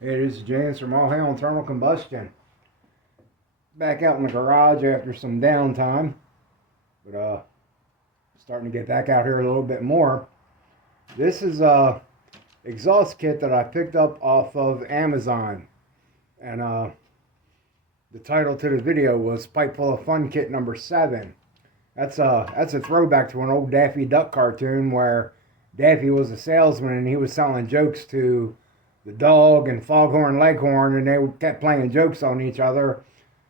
It is James from All Hail Internal Combustion. Back out in the garage after some downtime, but starting to get back out here a little bit more. This is a exhaust kit that I picked up off of Amazon, and the title to the video was "Pipe Full of Fun Kit Number 7." That's a throwback to an old Daffy Duck cartoon where Daffy was a salesman and he was selling jokes to the dog and Foghorn Leghorn, and they kept playing jokes on each other.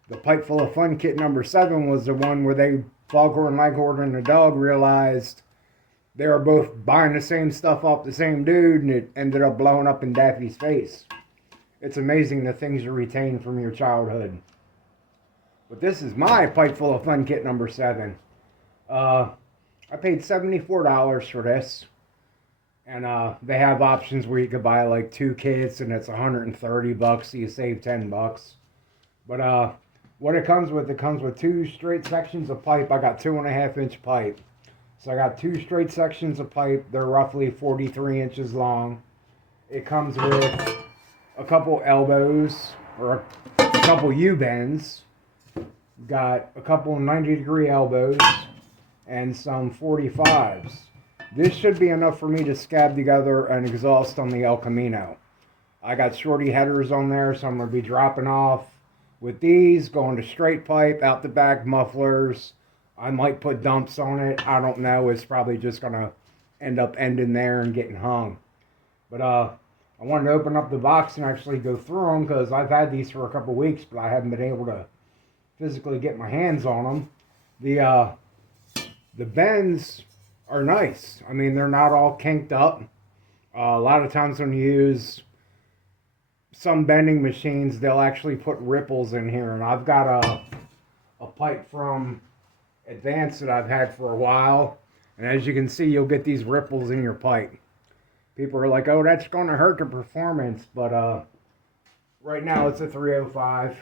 The Pipe Full of Fun Kit Number 7 was the one where Foghorn Leghorn and the dog realized they were both buying the same stuff off the same dude, and it ended up blowing up in Daffy's face. It's amazing the things you retain from your childhood. But this is my Pipe Full of Fun Kit Number 7. I paid $74 for this. And they have options where you could buy like 2 kits and it's $130, so you save $10. But what it comes with 2 straight sections of pipe. I got 2.5-inch pipe. So I got 2 straight sections of pipe. They're roughly 43 inches long. It comes with a couple elbows or a couple U-bends. Got a couple 90-degree elbows and some 45s. This should be enough for me to scab together an exhaust on the El Camino. I got shorty headers on there, so I'm going to be dropping off with these, going to straight pipe, out the back mufflers. I might put dumps on it. I don't know. It's probably just going to ending there and getting hung. But I wanted to open up the box and actually go through them because I've had these for a couple weeks, but I haven't been able to physically get my hands on them. The bends are nice. I mean, they're not all kinked up. A lot of times when you use some bending machines, they'll actually put ripples in here. And I've got a pipe from Advance that I've had for a while. And as you can see, you'll get these ripples in your pipe. People are like, oh, that's going to hurt the performance. But right now it's a 305.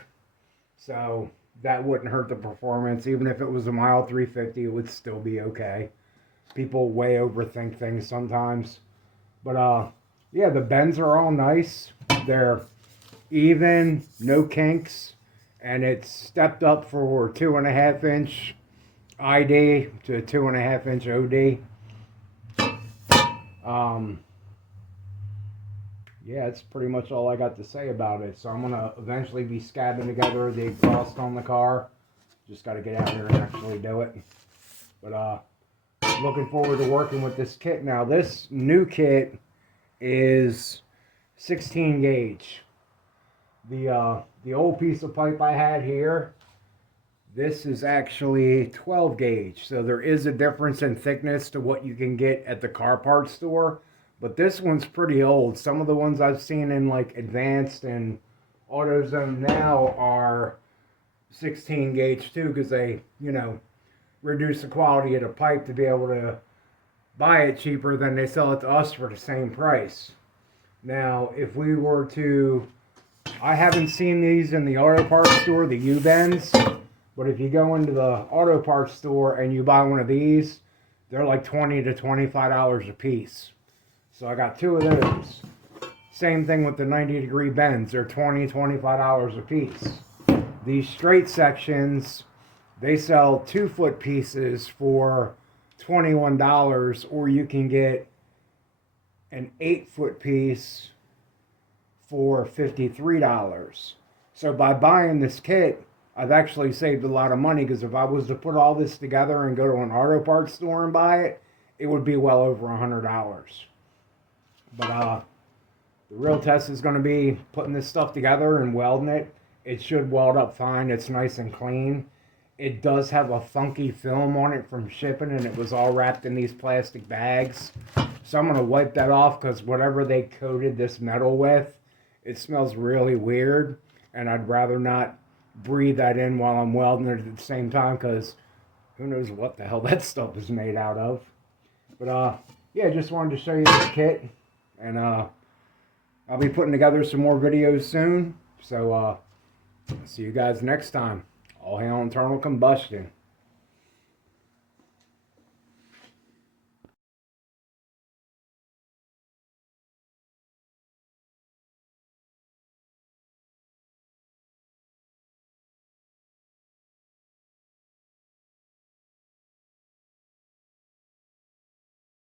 So that wouldn't hurt the performance. Even if it was a mile 350, it would still be okay. People way overthink things sometimes. But yeah, the bends are all nice. They're even, no kinks, and it's stepped up for 2.5-inch ID to 2.5-inch OD. Yeah, that's pretty much all I got to say about it. So I'm gonna eventually be scabbing together the exhaust on the car. Just got to get out here and actually do it. But looking forward to working with this kit. Now this new kit is 16 gauge. The old piece of pipe I had here, this is actually 12 gauge. So there is a difference in thickness to what you can get at the car parts store. But this one's pretty old. Some of the ones I've seen in like Advanced and AutoZone now are 16 gauge too, because they, reduce the quality of the pipe to be able to buy it cheaper than they sell it to us for the same price. Now, if we were to, I haven't seen these in the auto parts store, the U-bends, but if you go into the auto parts store and you buy one of these, they're like $20 to $25 a piece. So I got 2 of those. Same thing with the 90-degree bends. They're $20, $25 a piece. These straight sections, they sell 2-foot pieces for $21, or you can get an 8-foot piece for $53. So by buying this kit, I've actually saved a lot of money, because if I was to put all this together and go to an auto parts store and buy it, it would be well over $100. But the real test is going to be putting this stuff together and welding it. It should weld up fine. It's nice and clean. It does have a funky film on it from shipping, and it was all wrapped in these plastic bags. So I'm going to wipe that off, because whatever they coated this metal with, it smells really weird. And I'd rather not breathe that in while I'm welding it at the same time, because who knows what the hell that stuff is made out of. But yeah, just wanted to show you this kit. And I'll be putting together some more videos soon. So see you guys next time. All hail internal combustion.